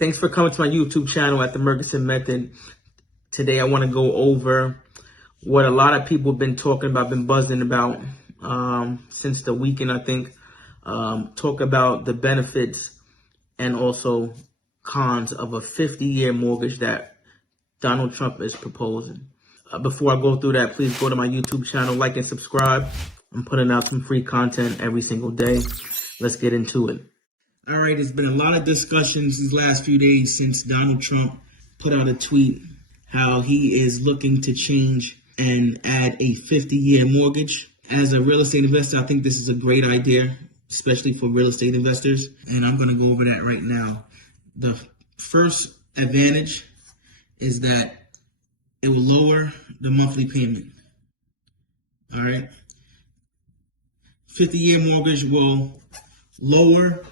Thanks for coming to my YouTube channel at the Murchison Method. Today I want to go over what a lot of people have been talking about, been buzzing about since the weekend, I think. Talk about the benefits and also cons of a 50-year mortgage that Donald Trump is proposing. Before I go through that, please go to my YouTube channel, like and subscribe. I'm putting out some free content every single day. Let's get into it. All right, there's been a lot of discussions these last few days since Donald Trump put out a tweet how he is looking to change and add a 50-year mortgage. As a real estate investor, I think this is a great idea, especially for real estate investors. And I'm going to go over that right now. The first advantage is that it will lower the monthly payment. All right. 50-year mortgage will lower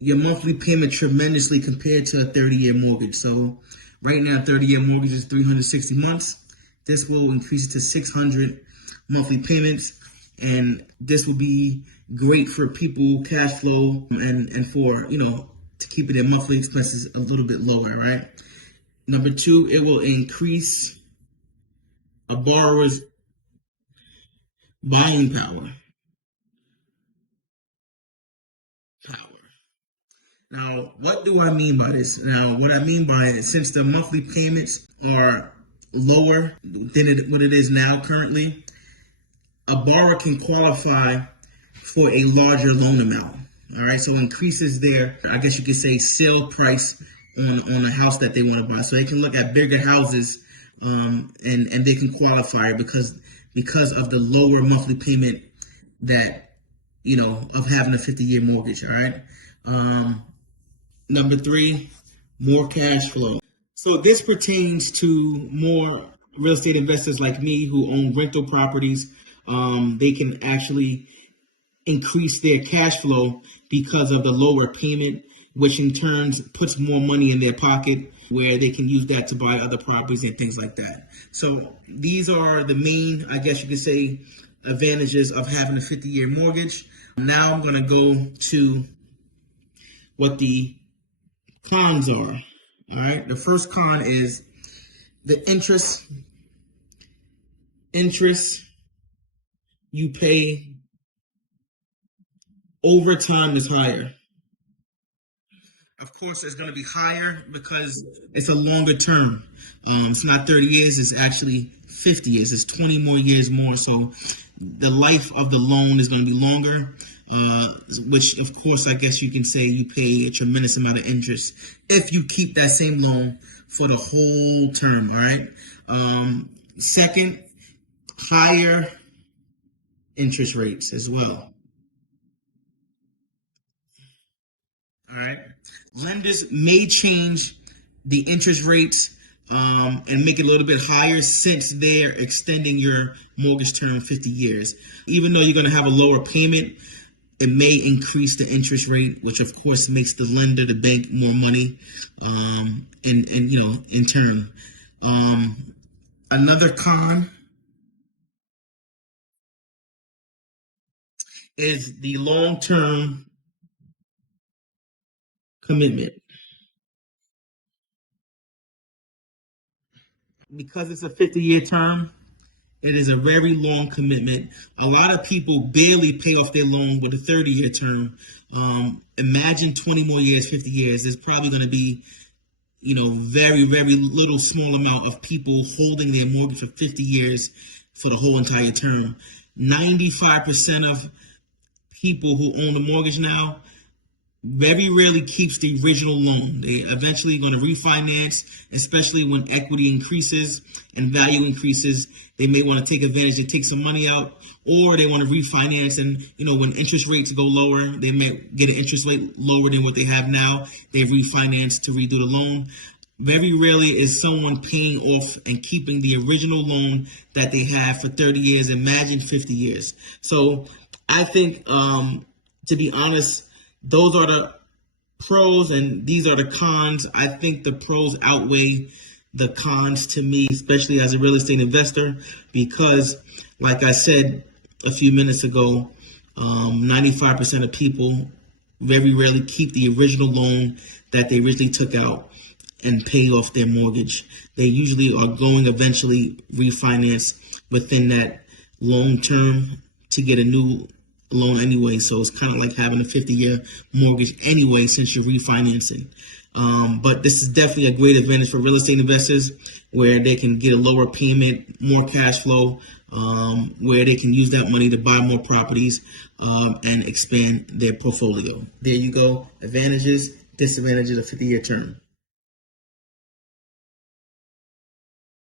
your monthly payment tremendously compared to a 30-year mortgage. So right now, 30-year mortgage is 360 months. This will increase it to 600 monthly payments. And this will be great for people, cash flow, and for, to keep their monthly expenses a little bit lower, right? Number two, it will increase a borrower's buying power. Now, what do I mean by this? Now, what I mean by it, since the monthly payments are lower than what it is now currently, a borrower can qualify for a larger loan amount. All right, so increases their, I guess you could say, sale price on a house that they want to buy. So they can look at bigger houses and they can qualify because of the lower monthly payment that, of having a 50-year mortgage. All right. Number three, more cash flow. So this pertains to more real estate investors like me who own rental properties. They can actually increase their cash flow because of the lower payment, which in turn puts more money in their pocket where they can use that to buy other properties and things like that. So these are the main, I guess you could say, advantages of having a 50-year mortgage. Now I'm going to go to what the cons are. All right. The first con is the interest you pay over time is higher. Of course, it's going to be higher because it's a longer term. It's not 30 years. It's actually 50 years. It's 20 more years more. So the life of the loan is going to be longer, which, of course, I guess you can say you pay a tremendous amount of interest if you keep that same loan for the whole term. All right. Second, higher interest rates as well. All right. Lenders may change the interest rates and make it a little bit higher since they're extending your mortgage term 50 years. Even though you're going to have a lower payment, it may increase the interest rate, which of course makes the lender, the bank, more money in turn. Another con is the long-term commitment. Because it's a 50-year term, it is a very long commitment. A lot of people barely pay off their loan with a 30-year term. Imagine 20 more years, 50 years. There's probably going to be, very, very little small amount of people holding their mortgage for 50 years for the whole entire term. 95% of people who own a mortgage now very rarely keeps the original loan. They eventually going to refinance, especially when equity increases and value increases. They may want to take advantage and take some money out, or they want to refinance. And, when interest rates go lower, they may get an interest rate lower than what they have now. They refinance to redo the loan. Very rarely is someone paying off and keeping the original loan that they have for 30 years. Imagine 50 years. So I think, to be honest, those are the pros and these are the cons. I think the pros outweigh the cons to me, especially as a real estate investor, because like I said a few minutes ago, 95% of people very rarely keep the original loan that they originally took out and pay off their mortgage. They usually are going eventually refinance within that long term to get a new loan anyway. So it's kind of like having a 50-year mortgage anyway, since you're refinancing. But this is definitely a great advantage for real estate investors, where they can get a lower payment, more cash flow, where they can use that money to buy more properties and expand their portfolio. There you go. Advantages, disadvantages of 50-year term.